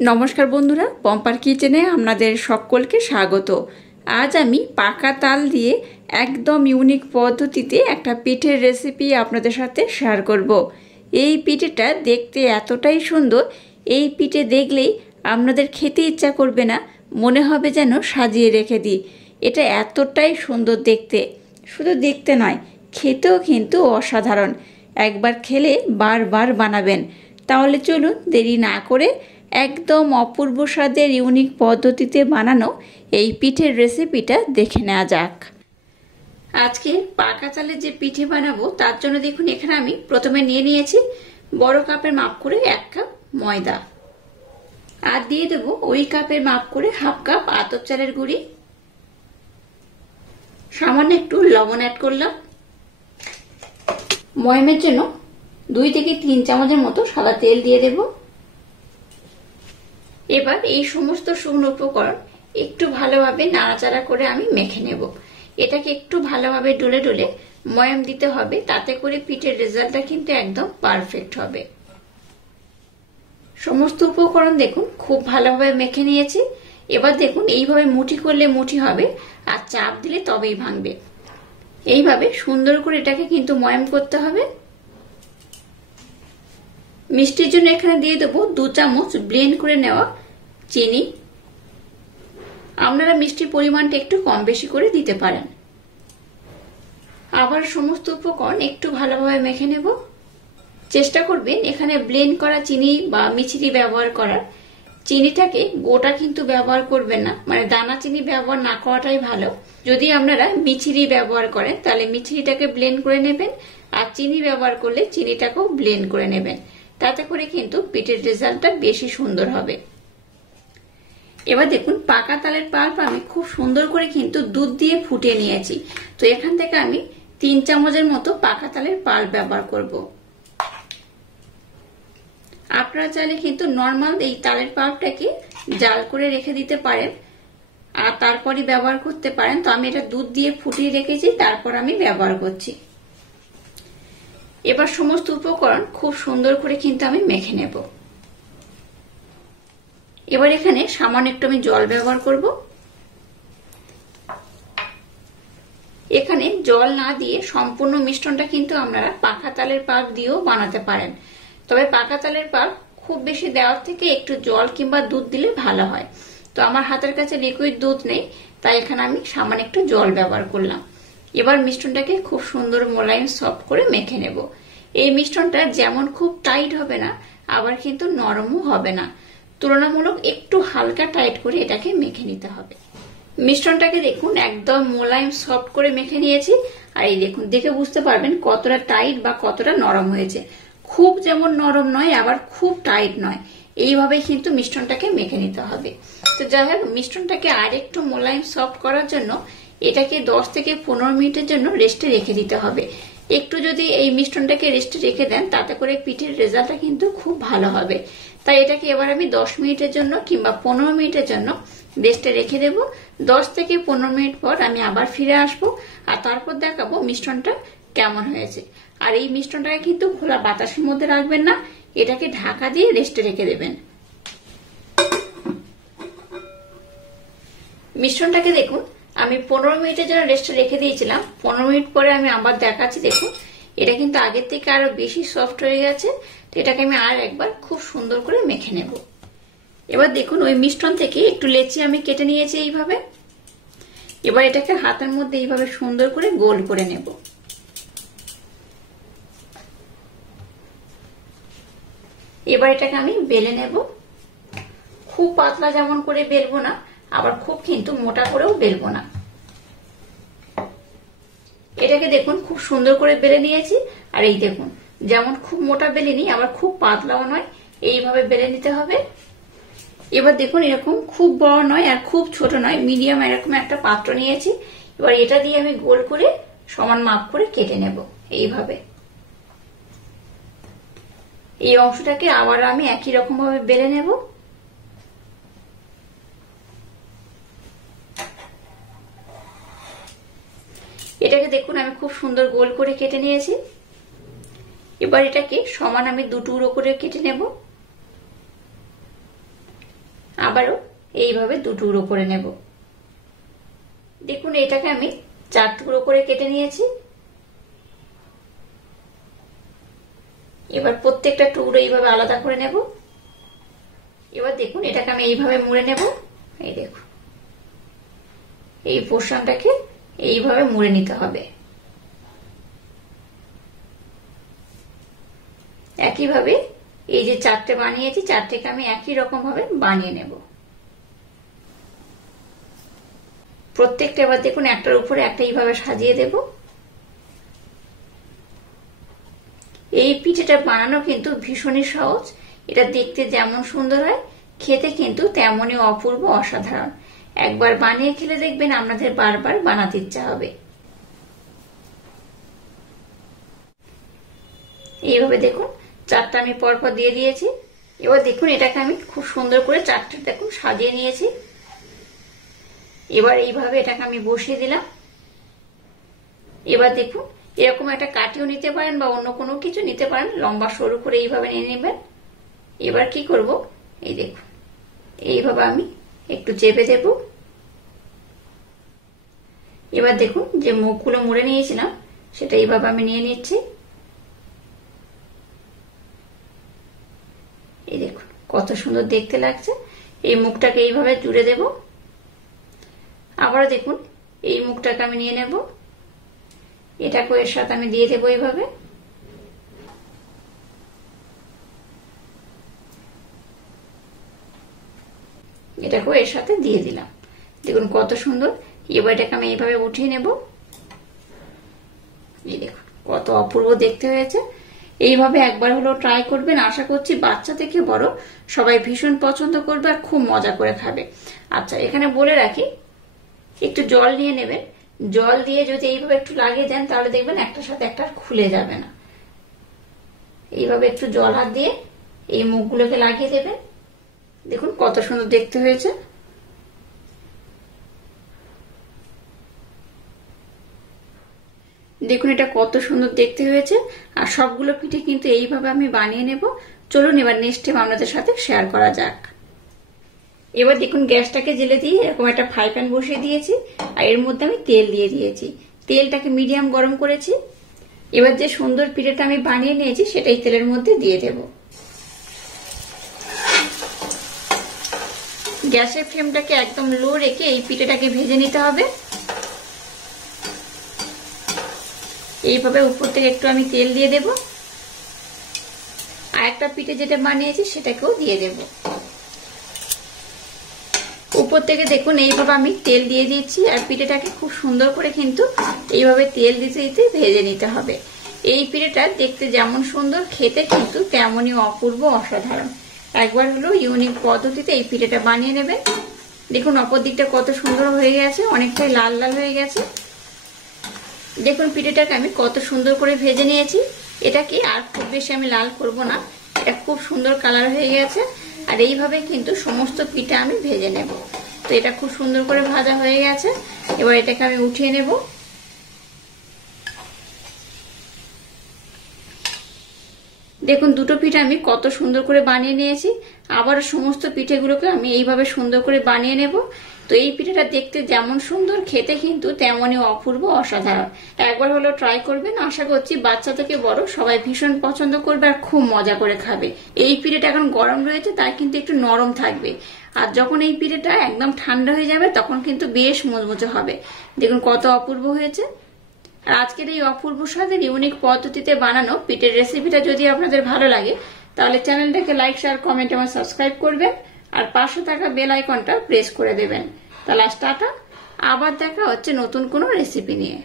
নমস্কার বন্ধুরা, পম্পার কিচেনে আপনাদের সকলকে স্বাগত। আজ আমি পাকা তাল দিয়ে একদম ইউনিক পদ্ধতিতে একটা পিঠের রেসিপি আপনাদের সাথে শেয়ার করব। এই পিঠেটা দেখতে এতটাই সুন্দর, এই পিঠে দেখলেই আপনাদের খেতে ইচ্ছা করবে না, মনে হবে যেন সাজিয়ে রেখে দিই। এটা এতটাই সুন্দর দেখতে, শুধু দেখতে নয়, খেতেও কিন্তু অসাধারণ। একবার খেলে বারবার বানাবেন। তাহলে চলুন দেরি না করে একদম অপূর্ব স্বাদের ইউনিক পদ্ধতিতে বানানো এই পিঠের রেসিপিটা দেখে নেওয়া যাক। আজকে পাকা চালের যে পিঠে বানাবো তার জন্য দেখুন এখানে আমি প্রথমে নিয়ে নিয়েছি বড় কাপের মাপ করে 1 কাপ ময়দা, আর দিয়ে দেব ওই কাপের মাপ করে হাফ কাপ আতপ চালের গুঁড়ি, সামান্য একটু লবণ অ্যাড করলাম, ময়মের জন্য 2 থেকে 3 চামচের মতো সাদা তেল দিয়ে দেব। এবার এই সমস্ত শুকনো উপকরণ একটু ভালোভাবে নাড়াচাড়া করে আমি মেখে নেব। এটাকে একটু ভালোভাবে ডলে ডলে ময়াম দিতে হবে, তাতে করে পিঠের রেজাল্টটা কিন্তু একদম পারফেক্ট হবে। সমস্ত উপকরণ দেখুন খুব ভালোভাবে মেখে নিয়েছি। এবার দেখুন এইভাবে মুঠি করলে মুঠি হবে, আর চাপ দিলে তবেই ভাঙবে। এইভাবে সুন্দর করে এটাকে কিন্তু ময়াম করতে হবে। মিষ্টির জন্য এখানে দিয়ে দেবো 2 চামচ ব্লেন্ড করে নেওয়া চিনি। আপনারা মিষ্টির পরিমাণটা একটু কম বেশি করে দিতে পারেন। আবার সমস্ত উপকরণ একটু ভালোভাবে মেখে নেব। চেষ্টা করবেন এখানে ব্লেন্ড করা চিনি বা মিছরি ব্যবহার করার। চিনিটাকে গোটা কিন্তু ব্যবহার করবেন না, মানে দানা চিনি ব্যবহার না করাটাই ভালো। যদি আপনারা মিছরি ব্যবহার করেন তাহলে মিছরিটাকে ব্লেন্ড করে নেবেন, আর চিনি ব্যবহার করলে চিনিটাকেও ব্লেন্ড করে নেবেন। তাতে করে কিন্তু পিঠের রেজাল্টটা বেশি সুন্দর হবে। এবার দেখুন পাকা তালের পাল্প আমি খুব সুন্দর করে কিন্তু দুধ দিয়ে ফুটিয়ে নিয়েছি। তো এখান থেকে আমি 3 চামচের মতো পাকা তালের পাল্প ব্যবহার করব। আপনারা চাইলে কিন্তু নর্মাল এই তালের পাল্পটাকে জাল করে রেখে দিতে পারেন, আর তারপরই ব্যবহার করতে পারেন। তো আমি এটা দুধ দিয়ে ফুটিয়ে রেখেছি, তারপর আমি ব্যবহার করছি। এবার সমস্ত উপকরণ খুব সুন্দর করে কিন্তু আমি মেখে নেব। এবার এখানে সামান্য একটু আমি জল ব্যবহার করব। এখানে জল না দিয়ে সম্পূর্ণ মিশ্রণটা কিন্তু আপনারা পাকা তালের পাল্প দিয়েও বানাতে পারেন। তবে পাকা তালের পাল্প খুব বেশি দেওয়ার থেকে একটু জল কিংবা দুধ দিলে ভালো হয়। তো আমার হাতের কাছে লিকুইড দুধ নেই, তাই এখানে আমি সামান্য একটু জল ব্যবহার করলাম। এবার মিশ্রণটাকে খুব সুন্দর মোলায়েম সফট করে মেখে নেব। এই মিশ্রণটা যেমন খুব টাইট হবে না, আবার কিন্তু নরমও হবে না, তুলনামূলক একটু হালকা টাইট করে এটাকে মেখে নিতে হবে। মিশ্রণটাকে দেখুন একদম মোলায়েম সফট করে মেখে নিয়েছি। আর এই দেখুন, দেখে বুঝতে পারবেন কতটা টাইট বা কতটা নরম হয়েছে। খুব যেমন নরম নয়, আবার খুব টাইট নয়, এইভাবে কিন্তু মিশ্রণটাকে মেখে নিতে হবে। তো যাই হোক, মিশ্রণটাকে আর একটু মোলায়েম সফট করার জন্য এটাকে 10 থেকে 15 মিনিটের জন্য রেস্টে রেখে দিতে হবে। একটু যদি এই মিশ্রণটাকে রেস্টে রেখে দেন, তাতে করে পিঠের রেজাল্টটা কিন্তু খুব ভালো হবে। তাই এটাকে এবার আমি 10 মিনিটের জন্য কিংবা 15 মিনিটের জন্য রেস্টে রেখে দেব। 10 থেকে 15 মিনিট পর আমি আবার ফিরে আসবো, আর তারপর দেখাবো মিশ্রণটা কেমন হয়েছে। আর এই মিশ্রণটাকে কিন্তু খোলা বাতাসের মধ্যে রাখবেন না, এটাকে ঢাকা দিয়ে রেস্টে রেখে দেবেন। মিশ্রণটাকে দেখুন আমি 15 মিনিটের জন্য রেস্টে রেখে দিয়েছিলাম। 15 মিনিট পরে আমি আবার দেখাচ্ছি। দেখুন এটা কিন্তু আগের থেকে আরো বেশি সফট হয়ে গেছে। তো এটাকে আমি আর একবার খুব সুন্দর করে মেখে নেব। এবার দেখুন ওই মিশ্রণ থেকে একটু লেচি আমি কেটে নিয়েছি এইভাবে। এবার এটাকে হাতের মধ্যে এইভাবে সুন্দর করে গোল করে নেব। এবার এটাকে আমি বেলে নেব। খুব পাতলা যেমন করে বেলবো না, আবার খুব কিন্তু মোটা করেও বেলবো না। এটাকে দেখুন খুব সুন্দর করে বেলে নিয়েছি। আর এই দেখুন, যেমন খুব মোটা বেলিনি, আবার খুব পাতলাও নয়, এইভাবে বেলে নিতে হবে। এবার দেখুন এরকম খুব বড় নয় আর খুব ছোট নয়, মিডিয়াম এরকম একটা পাত্র নিয়েছি। এবার এটা দিয়ে আমি গোল করে সমান মাপ করে কেটে নেব এইভাবে। এই অংশটাকে আবার আমি একই রকম ভাবে বেলে নেব। এটাকে দেখুন আমি খুব সুন্দর গোল করে কেটে নিয়েছি। এবার এটাকে সমান আমি 2 টুকরো করে কেটে নেব। আবারও এইভাবে 2 টুকরো করে নেব। দেখুন এটাকে আমি 4 টুকরো করে কেটে নিয়েছি। এবার প্রত্যেকটা টুকরো এইভাবে আলাদা করে নেব। এবার দেখুন এটাকে আমি এইভাবে মুড়ে নেব। এই দেখুন এই পোর্শনটাকে এইভাবে মুড়ে নিতে হবে। একইভাবে এই যে 4টে বানিয়েছি 4টেকে আমি একই রকম ভাবে বানিয়ে নেব। প্রত্যেকটা এবার দেখুন একটার উপরে একটা এইভাবে সাজিয়ে দেব। এই পিঠেটা বানানো কিন্তু ভীষণই সহজ। এটা দেখতে যেমন সুন্দর হয় খেতে কিন্তু তেমনই অপূর্ব অসাধারণ। একবার বানিয়ে খেলে দেখবেন আপনাদের বারবার বানাতে ইচ্ছা হবে। এইভাবে দেখুন 4টা আমি পরপর দিয়ে দিয়েছি। এবার দেখুন এটাকে আমি খুব সুন্দর করে 4টে দেখুন সাজিয়ে নিয়েছি। এবার এইভাবে এটাকে আমি বসিয়ে দিলাম। এবার দেখুন এরকম একটা কাঠিও নিতে পারেন বা অন্য কোনো কিছু নিতে পারেন, লম্বা সরু করে এইভাবে নিয়ে নেবেন। এবার কি করব, এই দেখুন এইভাবে আমি একটু চেপে দেব। এবার দেখুন যে মুখগুলো মুড়ে নিয়েছিলাম সেটা এইভাবে আমি নিয়ে নিচ্ছি। এই দেখুন কত সুন্দর দেখতে লাগছে। এই মুখটাকে এইভাবে জুড়ে দেব। আবার দেখুন এই মুখটাকে আমি নিয়ে নেব, এটাকে এর সাথে আমি দিয়ে দেবো এইভাবে। এটাকেও এর সাথে দিয়ে দিলাম। দেখুন কত সুন্দর। এবার এটাকে আমি এইভাবে উঠিয়ে নেব। এই দেখুন কত অপূর্ব দেখতে হয়েছে। এইভাবে একবার হলো ট্রাই করবেন। আশা করছি বাচ্চা থেকে বড় সবাই ভীষণ পছন্দ করবে আর খুব মজা করে খাবে। আচ্ছা এখানে বলে রাখি, একটু জল নিয়ে নেবেন। জল দিয়ে যদি এইভাবে একটু লাগিয়ে দেন তাহলে দেখবেন একটার সাথে একটা খুলে যাবে না। এইভাবে একটু জল হাত দিয়ে এই মুখগুলোকে লাগিয়ে দেবেন। দেখুন কত সুন্দর দেখতে হয়েছে। দেখুন এটা কত সুন্দর দেখতে হয়েছে। আর সবগুলো পিঠে কিন্তু এইভাবে আমি বানিয়ে নেব। চলুন এবার নেক্সট টাইম আপনাদের সাথে শেয়ার করা যাক। এবার দেখুন গ্যাসটাকে জেলে দিয়ে এরকম একটা ফ্রাই প্যান বসিয়ে দিয়েছি আর এর মধ্যে আমি তেল দিয়ে দিয়েছি। তেলটাকে মিডিয়াম গরম করেছি। এবার যে সুন্দর পিঠেটা আমি বানিয়ে নিয়েছি সেটাই তেলের মধ্যে দিয়ে দেব। গ্যাসের ফ্লেমটাকে একদম লো রেখে এই পিঠেটাকে ভেজে নিতে হবে। এইভাবে উপর থেকে একটু আমি তেল দিয়ে দেব। আর একটা পিঠে যেটা বানিয়েছি সেটাকেও দিয়ে দেব। উপর থেকে দেখুন এইভাবে আমি তেল দিয়ে দিচ্ছি আর পিঠেটাকে খুব সুন্দর করে কিন্তু এইভাবে তেল দিতে দিতে ভেজে নিতে হবে। এই পিঠেটা দেখতে যেমন সুন্দর খেতে কিন্তু তেমনই অপূর্ব অসাধারণ। একবার হলো ইউনিক পদ্ধতিতে এই পিঠেটা বানিয়ে নেবেন। দেখুন অপর দিকটা কত সুন্দর হয়ে গেছে, অনেকটাই লাল লাল হয়ে গেছে। দেখুন পিঠেটাকে আমি কত সুন্দর করে ভেজে নিয়েছি। এটাকে আর খুব বেশি আমি লাল করব না, এটা খুব সুন্দর কালার হয়ে গেছে। আর এইভাবে কিন্তু সমস্ত পিঠা আমি ভেজে নেব। তো এটা খুব সুন্দর করে ভাজা হয়ে গেছে। এবার এটাকে আমি উঠিয়ে নেব। দেখুন দুটো পিঠা আমি কত সুন্দর করে বানিয়ে নিয়েছি। আবার সমস্ত পিঠেগুলোকে আমি এইভাবে সুন্দর করে বানিয়ে নেব। তো এই পিঠেটা দেখতে যেমন সুন্দর খেতে কিন্তু তেমনই অপূর্ব অসাধারণ। একবার হলো ট্রাই করবেন। আশা করছি বাচ্চা থেকে বড় সবাই ভীষণ পছন্দ করবে আর খুব মজা করে খাবে। এই পিঠেটা এখন গরম রয়েছে তাই কিন্তু একটু নরম থাকবে। আর যখন এই পিঠেটা একদম ঠান্ডা হয়ে যাবে তখন কিন্তু বেশ মুচমুচে হবে। দেখুন কত অপূর্ব হয়েছে। আর আজকের এই অপূর্ব স্বাদের ইউনিক পদ্ধতিতে বানানো পিঠের রেসিপিটা যদি আপনাদের ভালো লাগে তাহলে চ্যানেলটাকে লাইক শেয়ার কমেন্ট এবং সাবস্ক্রাইব করবেন আর পাশে থাকা বেল আইকনটা প্রেস করে দেবেন। তাহলে টাটা, আবার দেখা হচ্ছে নতুন কোনো রেসিপি নিয়ে।